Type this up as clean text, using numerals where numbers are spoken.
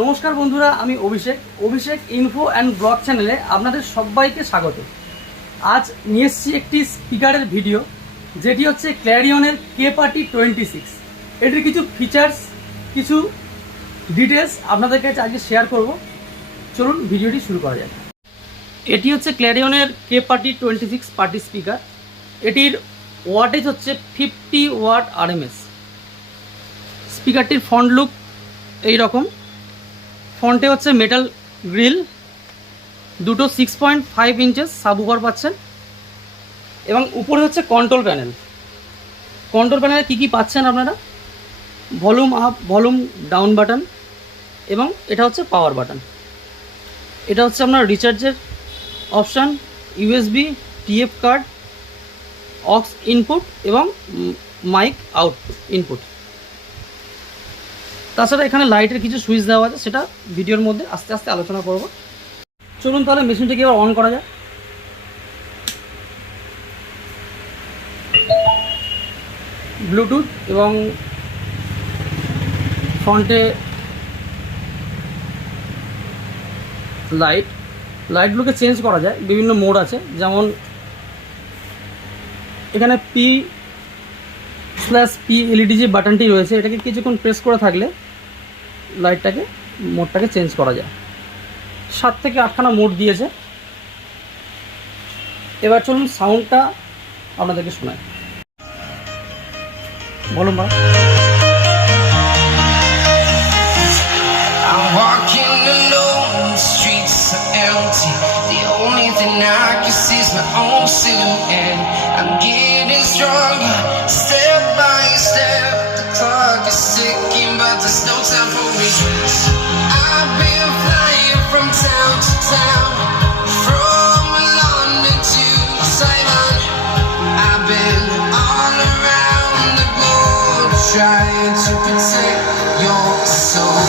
নমস্কার বন্ধুরা, আমি অভিষেক ইনফো অ্যান্ড ব্লগ চ্যানেলে আপনাদের সবাইকে স্বাগত। আজ নিয়ে এসেছি একটি স্পিকারের ভিডিও, যেটি হচ্ছে ক্ল্যারিয়নের K-Party 26। এটির কিছু ফিচার্স, কিছু ডিটেলস আপনাদের কাছে আজকে শেয়ার করব। চলুন ভিডিওটি শুরু করা যাক। এটি হচ্ছে ক্ল্যারিয়নের K-Party 26 পার্টি স্পিকার। এটির ওয়াটেজ হচ্ছে 50 ওয়াট RMS। স্পিকারটির ফ্রন্ট লুক এই রকম। ফ্রন্টে হচ্ছে মেটাল গ্রিল, দুটো 6.5 ইঞ্চেস সাবউফার পাচ্ছেন, এবং উপরে হচ্ছে কন্ট্রোল প্যানেল। কন্ট্রোল প্যানেলে কী কী পাচ্ছেন আপনারা? Volume up, volume down button, এবং এটা হচ্ছে পাওয়ার বাটন। এটা হচ্ছে আপনার রিচার্জের option, USB, TF card, ox input এবং মাইক আউটপুট ইনপুট। তাছাড়া এখানে লাইটের কিছু সুইচ দেওয়া আছে, সেটা ভিডিওর মধ্যে আস্তে আস্তে আলোচনা করব। চলুন তাহলে মেশিনটাকে এবার অন করা যায়। ব্লুটুথ এবং ফ্রন্টে লাইটগুলোকে চেঞ্জ করা যায়, বিভিন্ন মোড আছে। যেমন এখানে P/P LED যে বাটনটি রয়েছে, এটাকে কিছুক্ষণ প্রেস করে থাকলে মোডটাকে চেঞ্জ করা যায়। 7 থেকে 8খানা মোড দিয়েছে। এবার চলুন সাউন্ডটা আপনাদেরকে শোনায়। বলুন ভাই। I'm walking alone, the streets are empty. The only thing I can see is my own silhouette. I'm getting stronger, step by step. The clock is ticking, but there's no time for regrets. I've been flying from town to town, from London to Taiwan. I've been all around the globe, trying to protect your soul.